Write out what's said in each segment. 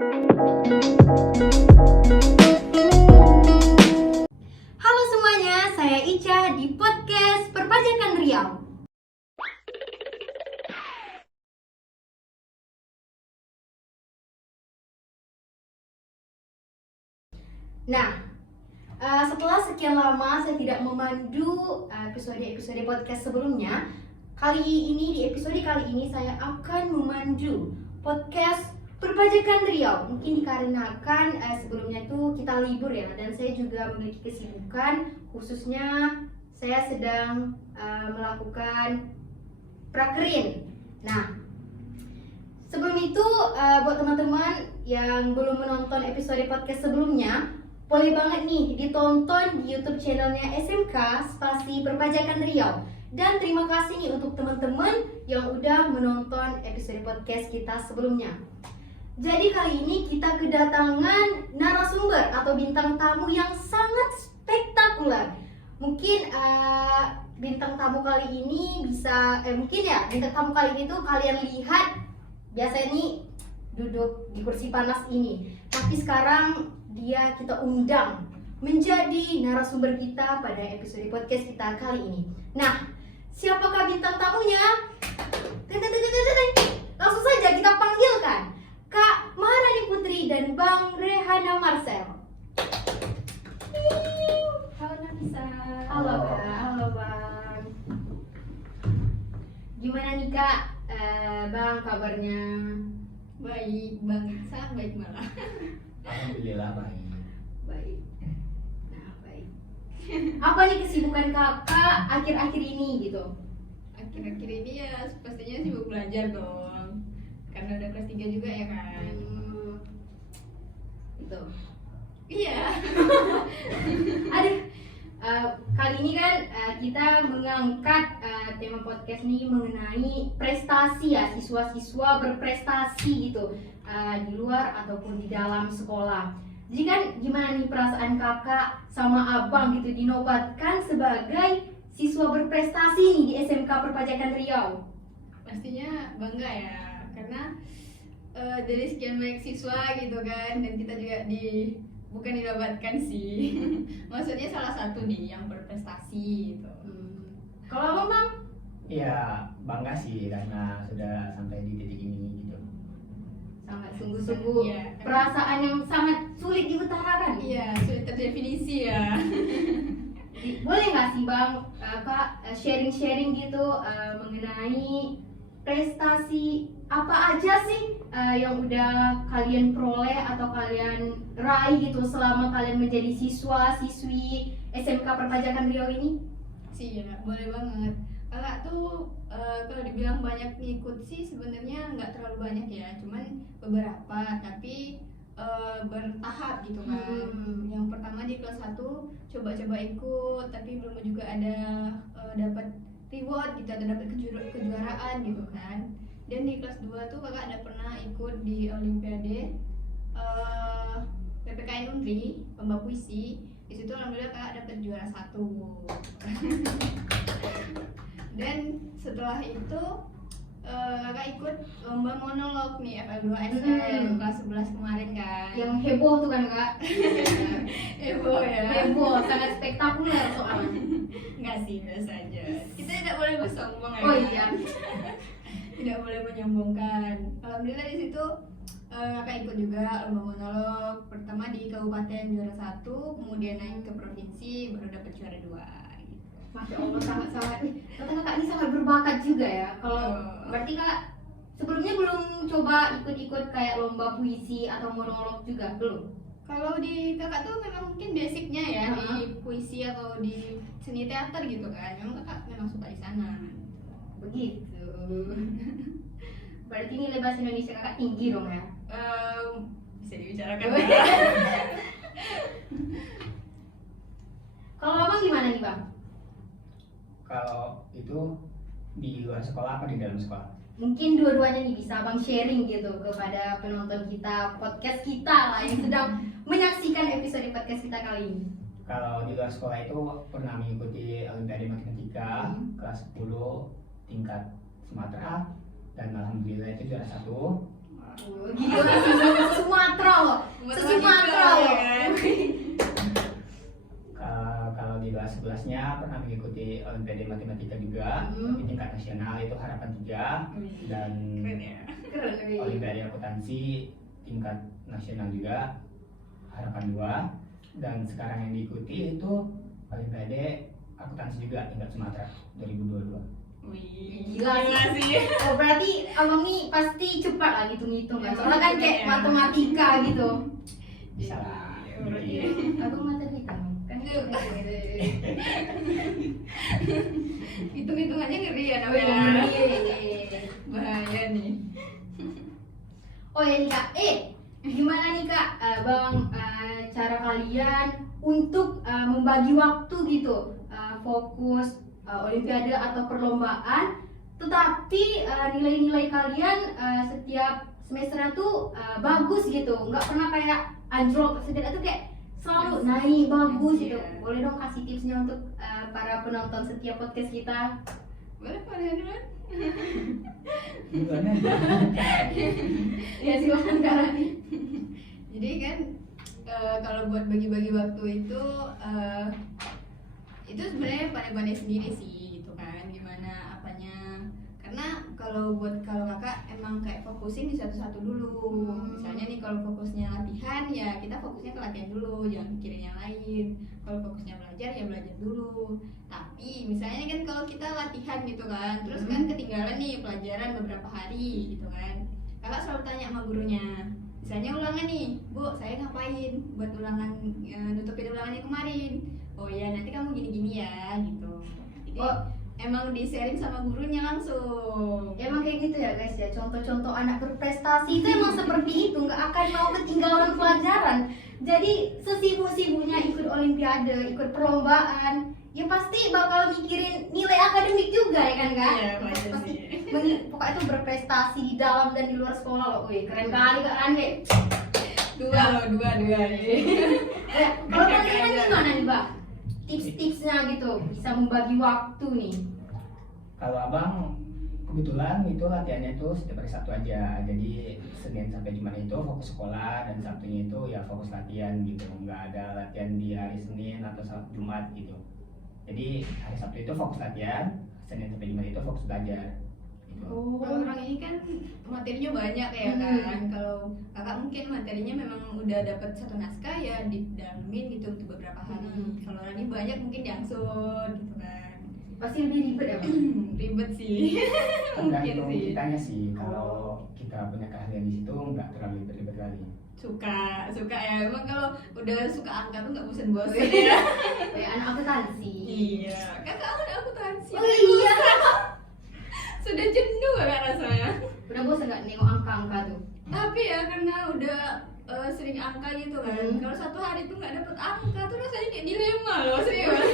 Halo semuanya, saya Ica di podcast Perpajakan Riau. Nah, setelah sekian lama saya tidak memandu episode-episode podcast sebelumnya, di episode kali ini saya akan memandu podcast Perpajakan Riau. Mungkin dikarenakan sebelumnya itu kita libur ya, dan saya juga memiliki kesibukan, khususnya saya sedang melakukan prakerin. Nah, sebelum itu buat teman-teman yang belum menonton episode podcast sebelumnya, boleh banget nih ditonton di YouTube channelnya SMK Spasi Perpajakan Riau. Dan terima kasih nih untuk teman-teman yang udah menonton episode podcast kita sebelumnya. Jadi kali ini kita kedatangan narasumber atau bintang tamu yang sangat spektakuler. Mungkin bintang tamu kali ini bintang tamu kali ini tuh kalian lihat biasanya nih duduk di kursi panas ini. Tapi sekarang kita undang menjadi narasumber kita pada episode podcast kita kali ini. Nah, siapakah bintang tamunya? Langsung saja kita panggilkan Kak Maharani Putri dan Bang Rehana Marcel. Halo Nafisa. Halo Kak, halo Bang. Gimana nih Kak, Bang kabarnya? Baik banget, sangat baik malah. Alhamdulillah baik. Baik. Nah, baik. Apa nih kesibukan Kakak akhir-akhir ini gitu? Akhir-akhir ini ya pastinya sibuk belajar dong. Karena udah kelas 3 juga ya kan. Gitu. Iya. Aduh, kali ini kan kita mengangkat tema podcast ini mengenai prestasi ya, siswa-siswa berprestasi gitu di luar ataupun di dalam sekolah. Jadi kan gimana nih perasaan kakak sama abang gitu dinobatkan sebagai siswa berprestasi nih di SMK Perpajakan Riau? Pastinya bangga ya, karena dari sekian banyak siswa gitu kan, dan kita juga bukan dinobatkan sih. Maksudnya salah satu nih yang berprestasi gitu. Kalau abang bang? Ya bangga sih karena sudah sampai di titik ini gitu. Sangat sungguh-sungguh Iya, perasaan yang sangat sulit diutarakan. Iya, sulit terdefinisi ya. Boleh nggak sih bang, Kak sharing-sharing gitu mengenai prestasi apa aja sih yang udah kalian peroleh atau kalian raih gitu selama kalian menjadi siswa-siswi SMK Perpajakan Riau ini? Sih ya, boleh banget. Kakak tuh kalau dibilang banyak ngikut sih sebenarnya nggak terlalu banyak ya, cuman beberapa, tapi bertahap gitu kan. Yang pertama di kelas 1 coba-coba ikut, tapi belum juga ada dapat reward gitu, ada dapat kejuaraan gitu kan. Dan di kelas 2 tuh kakak ada pernah ikut di Olimpiade PPKN Unri, lomba puisi. Di situ alhamdulillah kakak dapat juara 1. Dan setelah itu kakak ikut lomba monolog nih FL2SM kelas 11 kemarin kan. Yang heboh tuh kan Kak? Heboh ya. Heboh, sangat spektakuler soalnya. Enggak sih, biasa aja. Kita tidak boleh bersombong ya. Oh iya. Tidak boleh menyombongkan. Alhamdulillah di situ kakak ikut juga lomba monolog. Pertama di kabupaten juara 1, kemudian naik ke provinsi baru dapat juara 2. Masya Allah, sangat-sangat. Ternyata kakak ini sangat berbakat juga ya. Kalau berarti kak sebelumnya belum coba ikut-ikut kayak lomba puisi atau monolog juga belum? Kalau di kakak tuh memang mungkin basicnya ya di puisi atau di seni teater gitu kan. Memang kakak memang suka di sana. Begitu. Berarti nilai bahasa Indonesia kakak tinggi dong ya? Bisa dibicarakan. Kalau abang gimana nih bang? Kalau itu di luar sekolah apa di dalam sekolah? Mungkin dua-duanya nih bisa abang sharing gitu kepada penonton kita, podcast kita lah yang sedang menyaksikan episode podcast kita kali ini. Kalau di luar sekolah itu pernah mengikuti Olimpiade Matematika kelas 10 tingkat Sumatera dan alhamdulillah itu juara 1. Gila sih, Sumatera nasional itu harapan 3 dan Keren ya. Keren. Olimpiade akuntansi tingkat nasional juga harapan 2 dan sekarang yang diikuti itu Olimpiade akuntansi juga tingkat Sumatera 2022. Wih, Gila sih. Oh berarti abang nih pasti cepat lah ngitung-ngitung kan? Soalnya kan kayak matematika gitu. Bisa lah. Abang matematika kan? Hitung-hitungannya ngeri ya Oh, iya. namanya. Bahaya nih. Oh ya nih kak, gimana nih kak, bang, cara kalian untuk membagi waktu gitu, fokus olimpiade atau perlombaan, tetapi nilai-nilai kalian setiap semesternya tuh bagus gitu, nggak pernah kayak anjlok, setidaknya tuh kayak selalu naik bagus gitu. Boleh dong kasih tipsnya untuk para penonton setiap podcast kita? Boleh duluan? Gimana? Ya silakan kak Rani. Jadi kan kalau buat bagi-bagi waktu itu sebenarnya pandai-pandai sendiri sih gitu kan, gimana apanya. Karena kalau kakak emang kayak fokusin di satu-satu dulu. Misalnya nih kalau fokusnya latihan ya kita fokusnya ke latihan dulu, jangan pikirin yang lain. Kalau fokusnya belajar ya belajar dulu. Tapi misalnya kan kalau kita latihan gitu kan, terus kan ketinggalan nih pelajaran beberapa hari gitu kan, kakak selalu tanya sama gurunya. Misalnya ulangan nih, Bu, saya ngapain buat ulangan, nutupin ulangannya kemarin. Oh ya nanti kamu gini-gini ya gitu. Jadi emang di sharing sama gurunya langsung. Emang kayak gitu ya guys ya, contoh-contoh anak berprestasi itu emang seperti itu, nggak akan mau ketinggalan pelajaran. Jadi sesibuk-sibuknya ikut olimpiade, ikut perlombaan, ya pasti bakal mikirin nilai akademik juga ya kan kak? Iya, pasti. Pokoknya itu berprestasi di dalam dan di luar sekolah loh. Wih keren kali kak Rani. Dua nih. Kalau kalian gimana nih mbak? Tips-tipsnya gitu, bisa membagi waktu nih. Kalau abang kebetulan itu latihannya tuh setiap hari Sabtu aja, jadi Senin sampai Jumat itu fokus sekolah dan Sabtunya itu ya fokus latihan gitu, nggak ada latihan di hari Senin atau Jumat gitu. Jadi hari Sabtu itu fokus latihan, Senin sampai Jumat itu fokus belajar gitu. Kalau orang ini kan materinya banyak ya kan. Kalau kakak mungkin materinya memang udah dapat satu naskah ya didalamin gitu untuk beberapa hari. Kalau orang ini banyak mungkin diangsur gitu kan. Pasti lebih ribet ya Bang? Ribet sih. Mungkin Tergantung sih. kitanya sih, kalau kita punya keahlian di situ nggak terlalu ribet kali. Suka ya. Emang kalau udah suka angka tuh nggak bosen-bosen ya. Kayak anak akuntansi. Iya. Kakak udah akuntansi. Oh iya. Sudah jenuh kan rasanya. Udah bosan nggak nengok angka-angka tuh? Tapi ya karena udah sering angka gitu kan. Kalau satu hari tuh nggak dapet angka tuh rasanya kayak dilema loh, serius.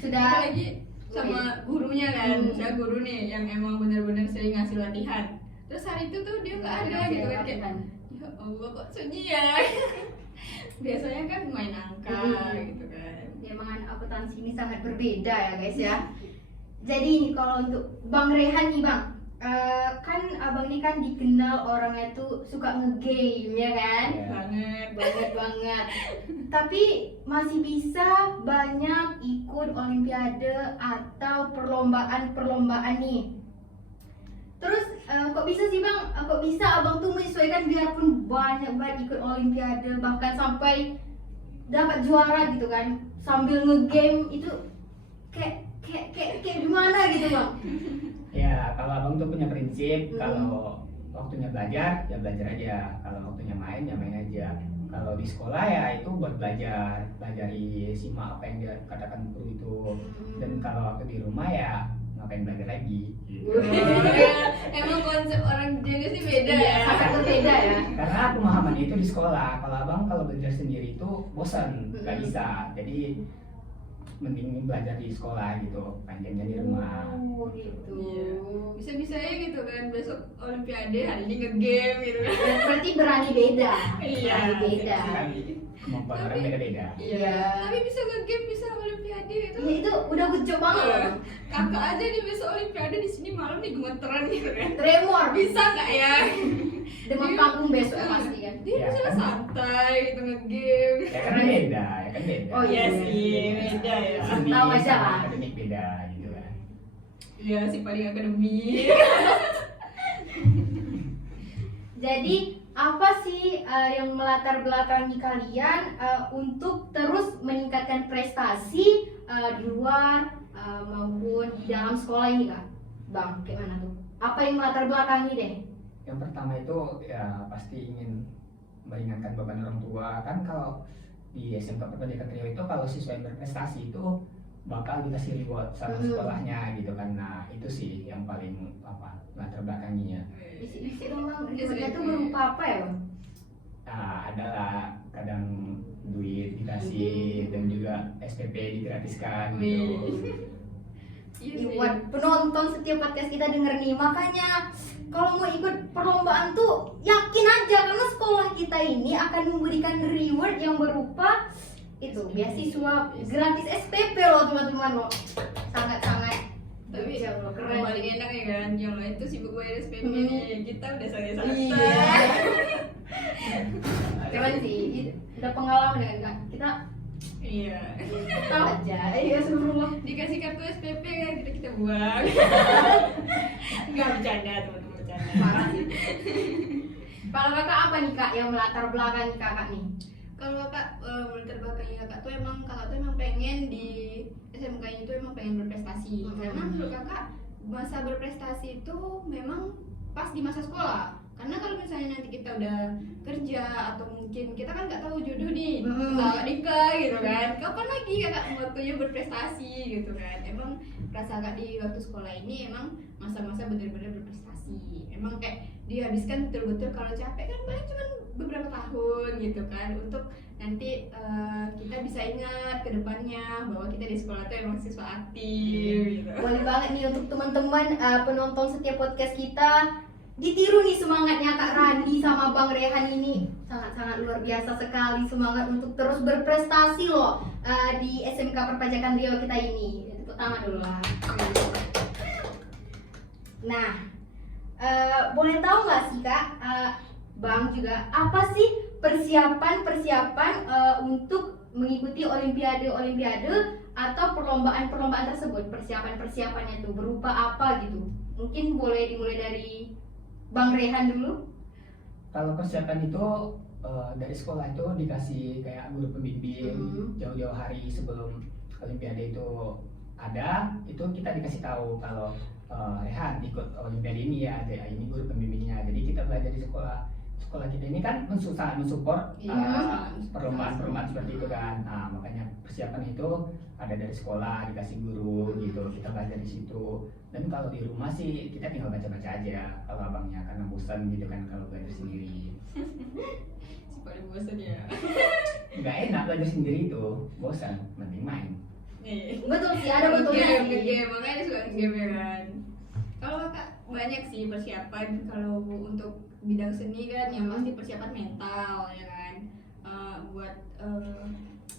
Sudah. Apalagi sama gurunya kan. Saya guru nih yang emang bener-bener sering ngasih latihan. Terus hari itu tuh dia nggak ada gitu kan, kayak ya Allah kok sunyi ya. Biasanya kan main angka gitu kan. Ya, emang anak akuntansi ini sangat berbeda ya guys ya. Jadi nih kalau untuk Bang Rehan nih Bang, kan abang ini kan dikenal orangnya tuh suka ngegame ya kan? Ya. Banget. Tapi masih bisa banyak ikut olimpiade atau perlombaan nih. Terus kok bisa sih Bang? Kok bisa abang tuh menyesuaikan biarpun banyak banget ikut olimpiade bahkan sampai dapat juara gitu kan? Sambil ngegame itu kayak gimana gitu Bang? Ya kalau abang tuh punya prinsip, kalau waktunya belajar ya belajar aja, kalau waktunya main ya main aja. Kalau di sekolah ya itu buat belajar, pelajari, simak apa yang dia katakan guru itu. Dan kalau waktu di rumah ya ngapain belajar lagi gitu. Emang konsep orang Jawa sih beda ya. Sangat berbeda ya. Karena pemahaman itu di sekolah, kalau abang kalau belajar sendiri itu bosan, nggak bisa. Jadi mending belajar di sekolah gitu, panjangnya di rumah. Oh gitu. Iya. Bisa-bisanya gitu kan besok olimpiade hari ini ngegame gitu kan. Berarti berani beda. Iya. Berani beda. Kan kemampuan orang beda-beda. Iya. Tapi bisa ngegame bisa olimpiade itu. Ya, itu udah good job banget loh. Kakak aja nih besok olimpiade di sini malam nih gemeteran gitu kan. Tremor. Bisa nggak ya? Demam panggung besok ya pasti kan. Dia Ya, bisa kan? santai gitu ngegame. Ya kan beda, ya kan beda. Oh, iya sih, beda ya. Seni Tahu aja sama lah. akademik beda gitu kan. Ya si paling akademik. Jadi apa sih yang melatar belakangi kalian untuk terus meningkatkan prestasi di luar maupun di dalam sekolah ini kak? Bang, kayak mana tuh? Apa yang melatar belakangi deh? Yang pertama itu ya pasti ingin meringankan beban orang tua. Kan kalau di SMK Perpajakan Riau itu kalau siswa yang berprestasi itu bakal dikasih reward sama sekolahnya gitu kan. Nah itu sih yang paling latar belakanginya. Isi dong bang, rewardnya tuh berupa apa ya bang? Nah, adalah kadang duit dikasih dan juga SPP digratiskan gitu. Iya sih. Buat penonton setiap podcast kita denger nih, makanya kalau mau ikut perlombaan tuh yakin aja karena sekolah kita ini akan memberikan reward yang berupa itu beasiswa gratis SPP loh teman-teman loh. Sangat-sangat Tapi jauh keren. keren. Paling enak ya kan, yang lain tuh sibuk bayar SPP nih, kita udah santai-santai. Iya. Keren sih. Udah pengalaman dengan kak. Kita Iya. tahu aja. Iya semua. Dikasih kartu SPP kan kita buang. Enggak bercanda teman-teman, bercanda. Parah sih. Kalau kakak apa nih kak yang melatar belakangi kakak nih? Kalau kakak melatar belakangi kakak tuh emang pengen di SMK ini tuh emang pengen berprestasi. Karena menurut kakak masa berprestasi itu memang pas di masa sekolah. Karena kalau misalnya nanti kita udah kerja atau mungkin kita kan nggak tahu jodoh nih, nggak nikah gitu kan, kapan lagi kakak waktunya berprestasi gitu kan. Emang rasa kakak di waktu sekolah ini emang masa-masa bener-bener berprestasi. Emang kayak dihabiskan betul-betul, kalau capek kan paling cuma beberapa tahun gitu kan, untuk nanti kita bisa ingat ke depannya bahwa kita di sekolah tuh emang siswa aktif gitu. Boleh banget nih untuk teman-teman penonton setiap podcast kita, ditiru nih semangatnya Kak Randi sama Bang Rehan ini. Sangat-sangat luar biasa sekali semangat untuk terus berprestasi loh di SMK Perpajakan Riau kita ini. Tepuk tangan dulu lah. Nah, boleh tahu nggak sih Kak, Bang juga, apa sih persiapan untuk mengikuti olimpiade atau perlombaan tersebut? Persiapannya tuh berupa apa gitu? Mungkin boleh dimulai dari Bang Rehan dulu. Kalau persiapan itu dari sekolah itu dikasih kayak guru pembimbing jauh-jauh hari sebelum olimpiade itu ada, itu kita dikasih tahu kalau Rehan ikut olimpiade ini ya, ini guru pembimbingnya. Jadi kita belajar di sekolah kita ini kan mensupport perlombaan seperti itu kan. Nah, makanya persiapan itu ada dari sekolah, dikasih guru gitu, kita belajar di situ. Dan kalau di rumah sih kita tinggal baca-baca aja kalau abangnya, karena bosan gitu kan kalau belajar sendiri. Paling bosan ya. Nggak enak belajar sendiri itu, bosan, mending main. Betul sih, ada betulnya sih. Game, makanya suka game ya kan. Kalau kakak banyak sih persiapan. Kalau untuk bidang seni kan yang pasti persiapan mental ya kan,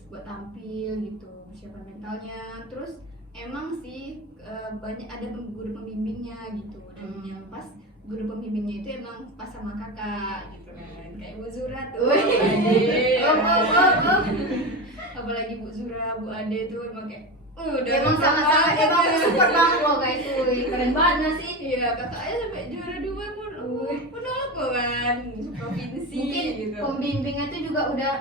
buat tampil gitu, persiapan mentalnya. Terus emang sih banyak ada guru pembimbingnya gitu, dan yang pas guru pembimbingnya itu emang pas sama kakak gitu kan, kayak Bu Zura tuh. Apalagi Bu Zura, Bu Ade tuh emang kayak udah Emang sangat-sangat emang super banget loh guys, keren banget sih. iya, kakaknya sampai juara 2 pun menolak kok kan, provinsi Mungkin gitu. pembimbingnya itu juga udah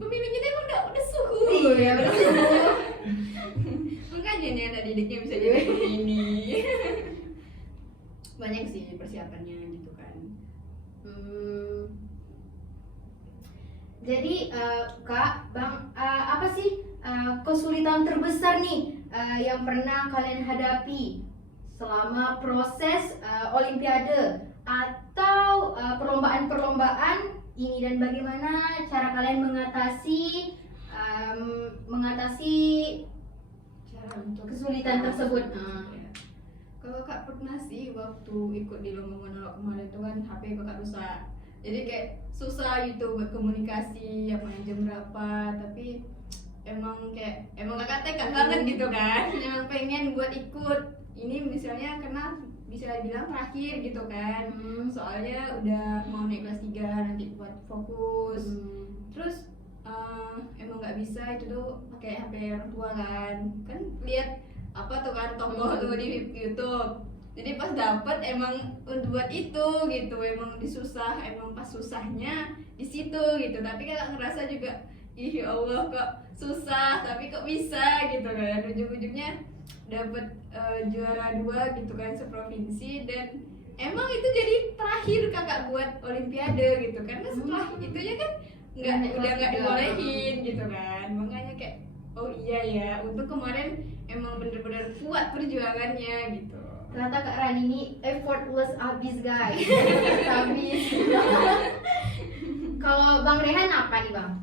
Pembimbing kita emang udah suhu. Iya, udah suhu. Makanya nih anak didiknya bisa jadi seperti ini. Banyak sih persiapannya gitu kan. Jadi Kak, Bang, apa sih kesulitan terbesar nih yang pernah kalian hadapi selama proses olimpiade atau perlombaan-perlombaan ini, dan bagaimana cara kalian mengatasi Cara untuk kesulitan tersebut? Ya. Kalau kak pernah sih waktu ikut di lomba monolog kemarin itu kan HP kakak rusak. Jadi kayak susah gitu buat komunikasi, apa jam berapa, tapi emang kakak tekad banget gitu kan. Emang pengen buat ikut ini misalnya karena bisa dibilang terakhir gitu kan. Soalnya udah mau naik kelas 3 nanti buat fokus. Terus emang nggak bisa itu tuh pakai HP orang tua kan lihat apa tuh kan tokoh tuh di YouTube. Jadi pas dapet emang buat itu gitu, emang emang pas susahnya di situ gitu. Tapi kakak ngerasa juga, ih ya Allah kok susah tapi kok bisa gitu kan. Ujung-ujungnya dapet juara 2 gitu kan seprovinsi, dan emang itu jadi terakhir kakak buat olimpiade gitu, karena setelah itunya kan udah nggak dibolehin gitu kan. Makanya kayak oh iya ya, untuk kemarin emang bener-bener kuat perjuangannya gitu. Ternyata Kak Rani ini effortless abis guys. Abis. Kalau Bang Rehan apa nih Bang?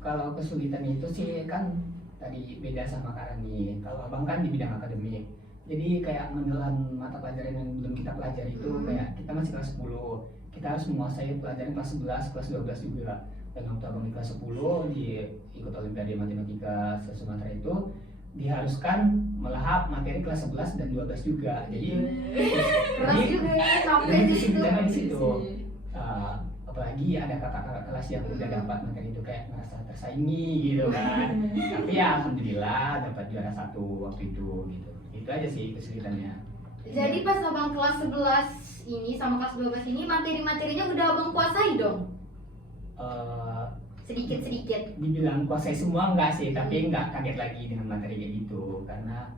Kalau kesulitan itu sih kan tadi beda sama Kak Rani. Kalau abang kan di bidang akademik, jadi kayak menelan mata pelajaran yang belum kita pelajari itu kayak kita masih kelas 10, kita harus menguasai pelajaran kelas 11, kelas 12 juga. Dan waktu abang di kelas 10 di ikut Olimpiade Matematika se-Sumatera itu diharuskan melahap materi kelas 11 dan 12 juga. Jadi Keras juga ya sampai di situ. Karena di situ apalagi ada kakak-kakak kelas yang udah dapat materi itu kayak merasa tersaingi gitu kan. Tapi ya alhamdulillah dapat juara 1 waktu itu gitu. Itu aja sih kesulitannya. Jadi pas abang kelas 11 ini sama kelas 12 ini materi-materinya udah abang kuasai dong? Sedikit-sedikit. Dibilang kuasai semua enggak sih, tapi enggak kaget lagi dengan materi kayak gitu, karena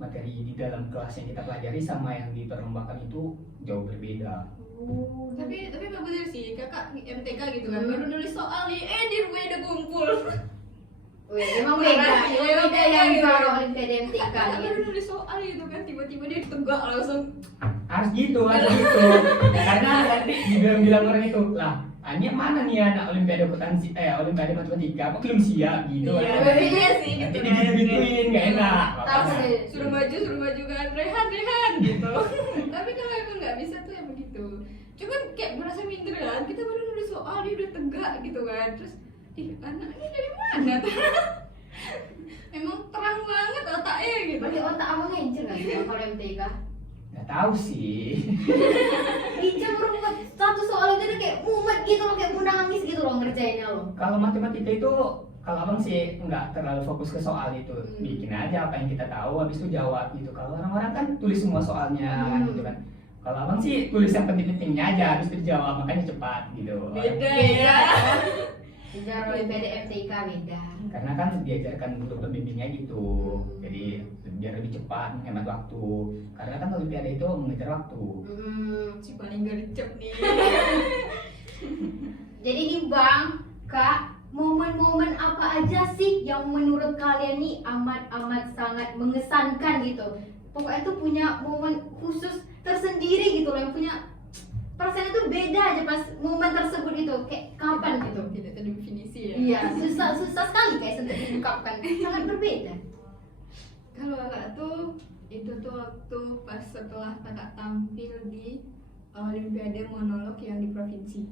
materi di dalam kelas yang kita pelajari sama yang diperlombakan itu jauh berbeda. Tapi nggak bener sih, kakak MTK gitu kan, baru nulis soal nih, di rumah udah kumpul. Wih, emang beda. Emang beda yang gitu. juara Olimpiade MTK Kakak gitu. baru nulis soal gitu kan, tiba-tiba dia tegak langsung. Harus gitu. Karena nanti dibilang orang itu lah, Anya mana nih anak Olimpiade Olimpiade Matematika, kok belum siap gitu. Iya sih gitu. Nanti digituin nggak enak. Tahu Makanya. sih. Suruh maju kan, Rehan gitu. Tapi kalau emang nggak bisa tuh ya begitu. Cuman kayak merasa minder kan, kita baru nulis soal dia udah tegak gitu kan. Terus anak ini dari mana tuh? Emang terang banget otaknya gitu. Berarti otak abang ngecer kan ya kalau MTK? Nggak tahu sih. Ijam merumput satu soal itu kayak mumet gitu loh, kayak mau nangis gitu loh ngerjainnya loh. Kalau matematika itu, kalau abang sih nggak terlalu fokus ke soal itu, bikin aja apa yang kita tahu, habis itu jawab gitu. Kalau orang-orang kan tulis semua soalnya gitu kan. Kalau abang sih tulis yang penting-pentingnya aja, habis itu dijawab, makanya cepat gitu. Beda ya. Ijam Olimpiade MTK beda. Karena kan diajarkan guru pembimbingnya gitu, jadi biar lebih cepat, menghemat waktu. Karena kan Olimpiade itu mengejar waktu. Si paling gercep nih. Jadi nih Bang, Kak, momen-momen apa aja sih yang menurut kalian nih amat sangat mengesankan gitu? Pokoknya tuh punya momen khusus tersendiri gitu loh, yang punya perasaan itu beda aja pas momen tersebut itu, kayak kapan gitu? Tidak terdefinisi ya. Iya, susah sekali kayak untuk diungkapkan, sangat berbeda. Kalau kakak tuh itu tuh waktu pas setelah kakak tampil di Olimpiade monolog yang di provinsi.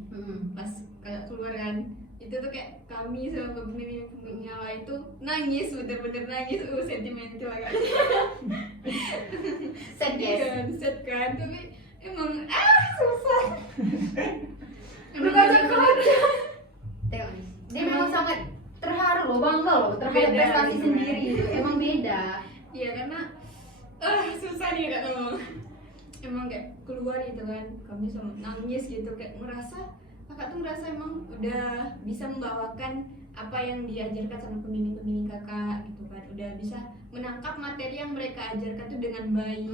Pas kakak keluar kan, itu tuh kayak kami sama pemimpin yang lain tuh nangis, bener-bener nangis, sentimental agak. Sad guys. Sad kan, tapi emang susah. Bukan bener-bener. Tengok nih, dia memang sangat terharu loh, bangga loh terhadap Beda prestasi gitu sendiri kan. gitu. Emang beda. Iya karena susah nih kak ngomong. Emang kayak keluar gitu kan, kami sama nangis gitu, kayak merasa kakak tuh merasa emang udah bisa membawakan apa yang diajarkan sama pembimbing kakak gitu kan, udah bisa menangkap materi yang mereka ajarkan tuh dengan baik.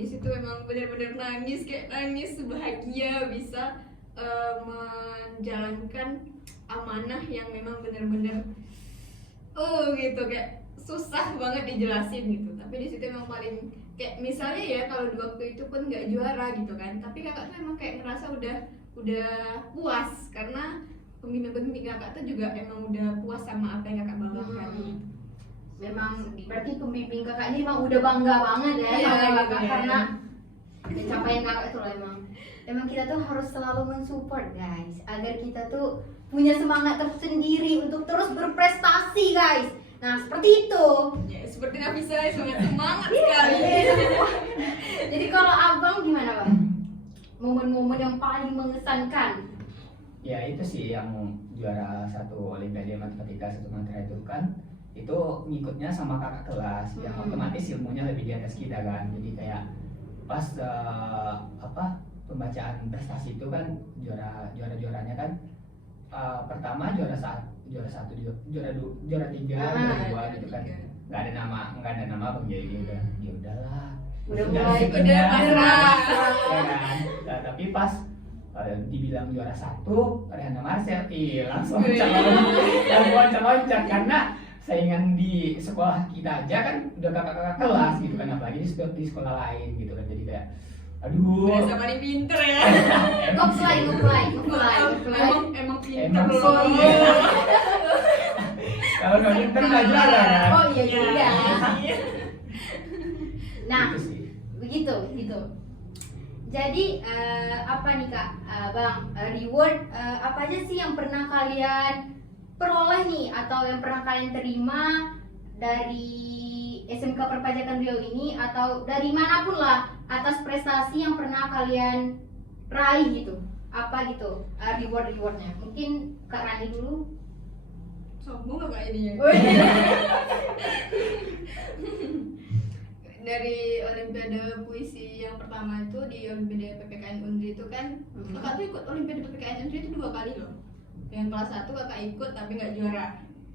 Di situ emang benar-benar nangis, kayak nangis bahagia bisa menjalankan amanah yang memang benar-benar gitu, kayak susah banget dijelasin gitu. Tapi di situ emang paling kayak misalnya ya kalau di waktu itu pun nggak juara gitu kan, tapi kakak tuh emang kayak ngerasa udah puas karena pembimbing kakak tuh juga emang udah puas sama apa yang kakak bawakan. Memang berarti pembimbing kakak ini emang udah bangga banget ya Iya, sama gitu kakak ya. karena pencapaian kakak itu loh emang kita tuh harus selalu mensupport guys agar kita tuh punya semangat tersendiri untuk terus berprestasi guys. Nah seperti itu. Ya seperti Nafisa semangat sekali. Jadi kalau abang gimana bang? Momen-momen yang paling mengesankan? Ya itu sih yang juara 1 Olimpiade Matematika se-Sumatera itu kan, itu ngikutnya sama kakak kelas yang otomatis ilmunya lebih di atas kita kan. Jadi kayak pas pembacaan prestasi itu kan juaranya kan pertama juara satu juara tiga juara dua gitu kan, nggak ada nama Bang Jadi udah ya udahlah Udah sudah mulai, sebenarnya, pasrah. ya kan. Nah, tapi pas dibilang juara satu Rihanna Marcel langsung loncat karena saingan di sekolah kita aja kan udah kakak-kakak kelas gitu kan, apalagi di sekolah lain gitu kan. Jadi kayak aduh, Berasa paling pinter ya. Ngeplay. Emang pinter Emang loh. sih. Kalau nggak pinter nggak juara kan. Oh iya juga. Nah, Gitu sih. begitu. Jadi apa nih Kak, Bang, reward apa aja sih yang pernah kalian peroleh nih atau yang pernah kalian terima dari SMK Perpajakan Riau ini atau dari manapun lah atas prestasi yang pernah kalian raih gitu? Apa gitu rewardnya? Mungkin Kak Rani dulu. Sombong gak kayak ini ya? Dari Olimpiade Puisi yang pertama itu di Olimpiade PPKN Undri itu kan kakak tuh ikut Olimpiade PPKN Undri itu 2 kali loh. Yang kelas 1 kakak ikut tapi nggak juara.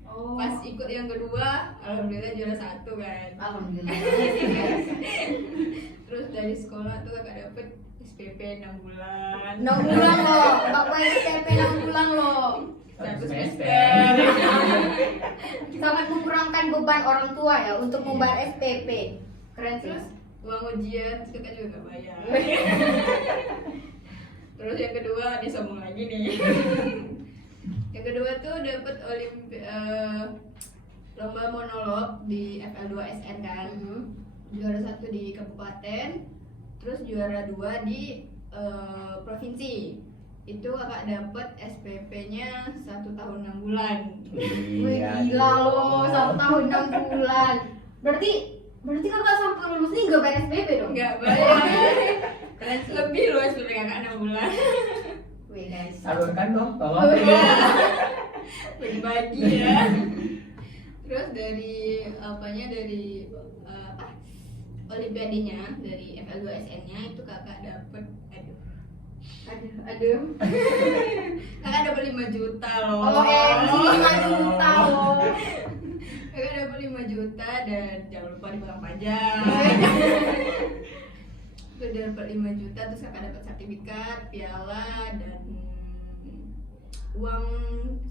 Oh. Pas ikut yang kedua, alhamdulillah juara 1 kan. Alhamdulillah. Terus dari sekolah tuh kakak dapet SPP 6 bulan. 6 bulan loh, Bapak SPP 6 bulan loh. 1 semester. semester. Sangat mengurangi beban orang tua ya untuk membayar SPP. Keren sih. Terus uang ujian kakak juga gak bayar. Terus yang kedua disambung lagi nih. Yang kedua tuh dapet lomba monolog di FL2SN kan. Juara 1 di kabupaten, terus juara 2 di provinsi. Itu kakak dapet SPP-nya 1 tahun 6 bulan. Wih, gila loh, 1 tahun 6 bulan. Berarti kakak sampai lulus ini nggak bayar SPP dong? Nggak bayar. Keren sih. Lebih loh SPP kakak 6 bulan. Wih guys. Salurkan dong, tolong. Berbagi ya. Terus dari Olimpiadenya dari FL2SN-nya itu kakak dapet Aduh. kakak dapet 5 juta loh. OMG 5 juta loh. Kakak dapet 5 juta dan jangan lupa dibayar pajak. Udah dapet 5 juta terus kakak dapet sertifikat, piala dan uang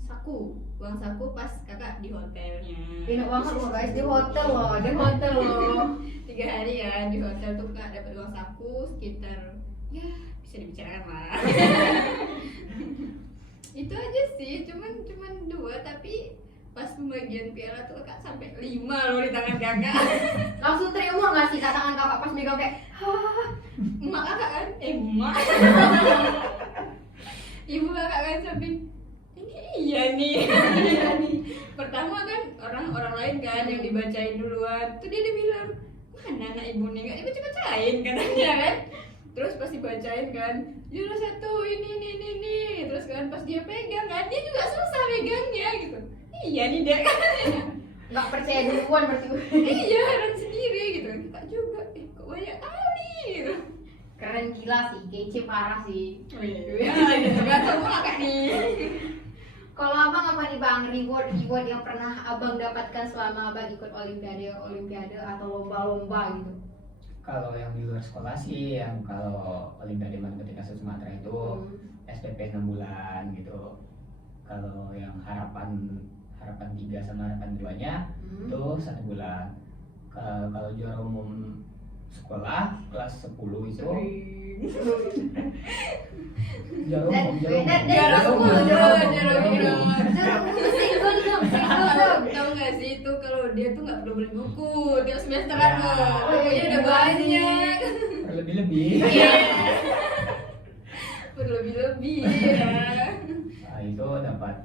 saku pas kakak di hotelnya. Enak banget loh guys, di hotel loh. 3 hari ya di hotel tuh kak dapat uang saku sekitar ya bisa dibicarakan lah. Itu aja sih, cuman 2 tapi pas pembagian piala tuh kak sampai 5 loh di tangan kakak. Langsung terima nggak sih tangan kakak pas megang kayak Emak kakak kan? Emak. Ibu kakak kan sampai ini iya nih. Pertama kan orang lain kan yang dibacain duluan tuh dia bilang mana anak ibu nih, nggak dibaca-bacain katanya kan. Terus pas dibacain kan juara 1 ini terus kan pas dia pegang kan dia juga susah megangnya gitu. Iya nih dek. nggak percaya duluan berarti. Iya heran sendiri gitu. Kak juga kok banyak kali gitu. Keren gila sih, kece parah sih. Oh iya, gitu kan sama kakak nih. Kalau abang apa nih bang, reward yang pernah abang dapatkan selama abang ikut olimpiade atau lomba-lomba gitu? Kalau yang di luar sekolah sih, yang kalau Olimpiade Matematika Sumatera itu SPP 6 bulan gitu. Kalau yang harapan 3 sama harapan 2-nya itu 1 bulan. Kalau juara umum sekolah kelas 10 itu juara umum Single dong. Tahu nggak sih itu kalau dia tuh nggak perlu beli buku tiap semesteran Ya. loh. Bukunya udah banyak. berlebih-lebih. Iya. Berlebih-lebih ya. Nah, itu dapat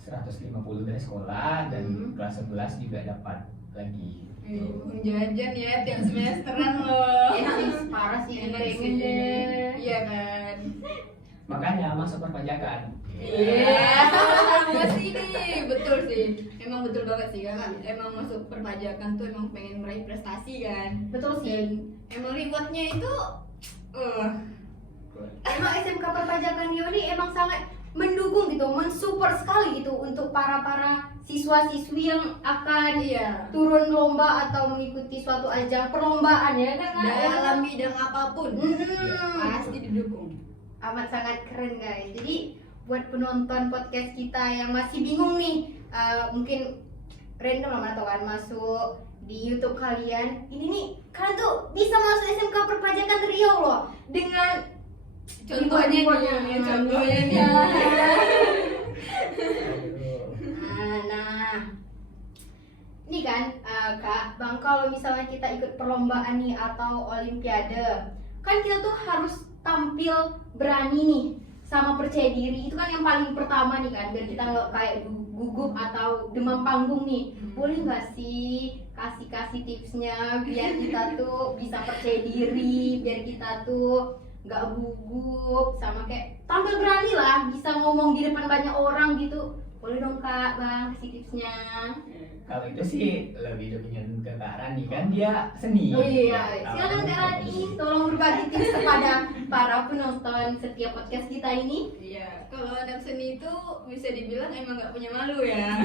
150 dari sekolah dan kelas 11 juga dapat lagi. Uang jajan ya tiap semesteran loh. Enak sih, parah sih, Enak pengen sih. deh. Iya kan. makanya masuk perpajakan. Iya, masih ini betul sih. Emang betul banget sih kakak. Emang masuk perpajakan tuh emang pengen meraih prestasi kan. Betul sih. Dan emang rewardnya itu, Emang SMK Perpajakan Riau ini emang sangat mendukung gitu, mensupport sekali gitu untuk para siswa-siswi yang akan iya. turun lomba atau mengikuti suatu ajang perlombaan ya kan? Dalam bidang apapun, pasti didukung. Amat sangat keren guys. Jadi buat penonton podcast kita yang masih bingung nih, mungkin random lah atau kan masuk di YouTube kalian, ini nih kalian tuh bisa masuk SMK Perpajakan Riau loh dengan Contohnya nih, contohnya nih. Nah, ini kan Kak, Bang, kalau misalnya kita ikut perlombaan nih atau olimpiade, kan kita tuh harus tampil berani nih, sama percaya diri. Itu kan yang paling pertama nih kan, biar kita nggak kayak gugup atau demam panggung nih. Boleh nggak sih kasih tipsnya biar kita tuh bisa percaya diri, biar kita tuh nggak gugup, sama kayak tampil berani lah, bisa ngomong di depan banyak orang gitu. Boleh dong Kak, Bang, kasih tipsnya. Kalau itu sih lebih dominan ke Kak Rani, kan dia seni. Oh iya, silakan Kak Rani, tolong berbagi tips kepada para penonton setiap podcast kita ini. Iya, kalau anak seni itu bisa dibilang emang nggak punya malu ya.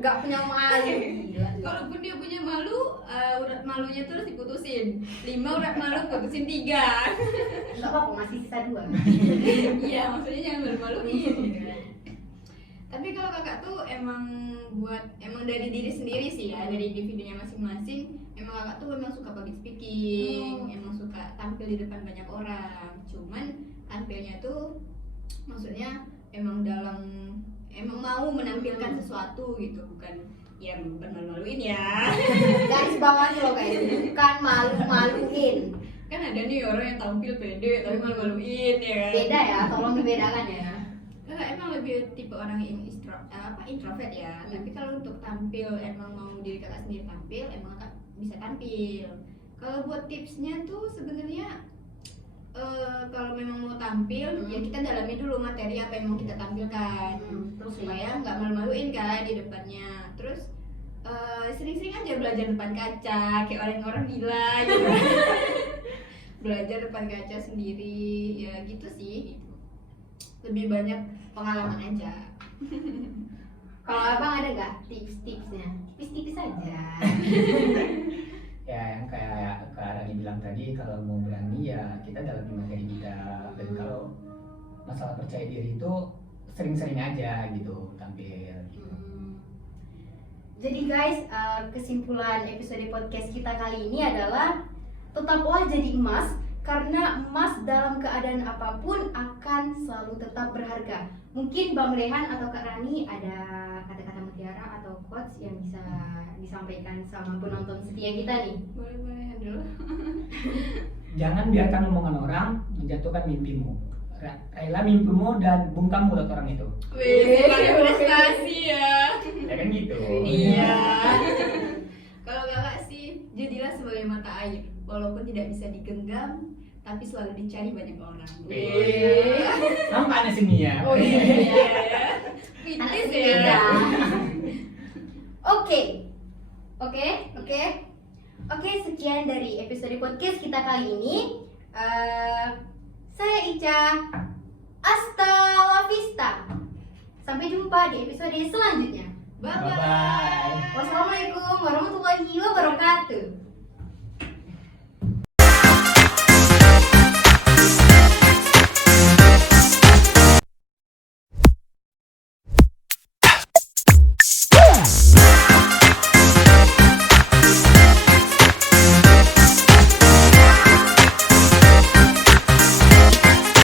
Nggak punya malu. Gila. Kalaupun dia punya malu, urat malunya terus diputusin. 5 urat malu putusin 3. Nggak apa-apa, masih sisa 2. Iya, maksudnya jangan malu-maluin. Tapi kalau kakak tuh emang dari diri sendiri sih ya, dari individunya masing-masing. Emang kakak tuh memang suka public speaking, emang suka tampil di depan banyak orang. Cuman tampilnya tuh maksudnya emang mau menampilkan sesuatu gitu, bukan malu-maluin ya. Garis bawahnya loh guys, bukan malu-maluin. Kan ada nih orang yang tampil pede tapi malu-maluin ya kan. Beda ya, tolong dibedakan ya. Kakak emang lebih tipe orang yang introvert ya. Tapi kalau untuk tampil emang mau diri kakak sendiri tampil, emang kakak bisa tampil. Kalau buat tipsnya tuh sebenarnya kalau memang mau tampil ya kita dalami dulu materi apa yang mau kita tampilkan. Terus Supaya nggak malu-maluin kan di depannya. Terus sering-sering aja belajar depan kaca kayak orang-orang gila gitu. Belajar depan kaca sendiri ya gitu sih gitu. Lebih banyak pengalaman aja. Kalau abang ada nggak tips-tipsnya? Tipis-tipis aja. Ya yang kayak Kak Rani bilang tadi, kalau mau berani ya kita dalami materi kita. Dan kalau masalah percaya diri itu sering-sering aja gitu tampil gitu. Jadi guys, kesimpulan episode podcast kita kali ini adalah tetaplah jadi emas, karena emas dalam keadaan apapun akan selalu tetap berharga. Mungkin Bang Rehan atau Kak Rani ada kata-kata mutiara atau quotes yang bisa disampaikan sama penonton setia kita nih. Boleh dulu. Jangan biarkan omongan orang menjatuhkan mimpimu. Raihlah mimpimu dan bungkam mulut orang itu. Wih, pakai prestasi ya. Ya kan gitu. Iya. Kalau kakak sih, jadilah sebagai mata air, walaupun tidak bisa digenggam, tapi selalu dicari banyak orang. Wih. Nampaknya sini ya. Oh iya. Pintis Anak ya. sepeda. Oke, sekian dari episode podcast kita kali ini. Saya Ica. Hasta la vista. Sampai jumpa di episode selanjutnya. Bye Bye-bye. bye. Wassalamualaikum warahmatullahi wabarakatuh.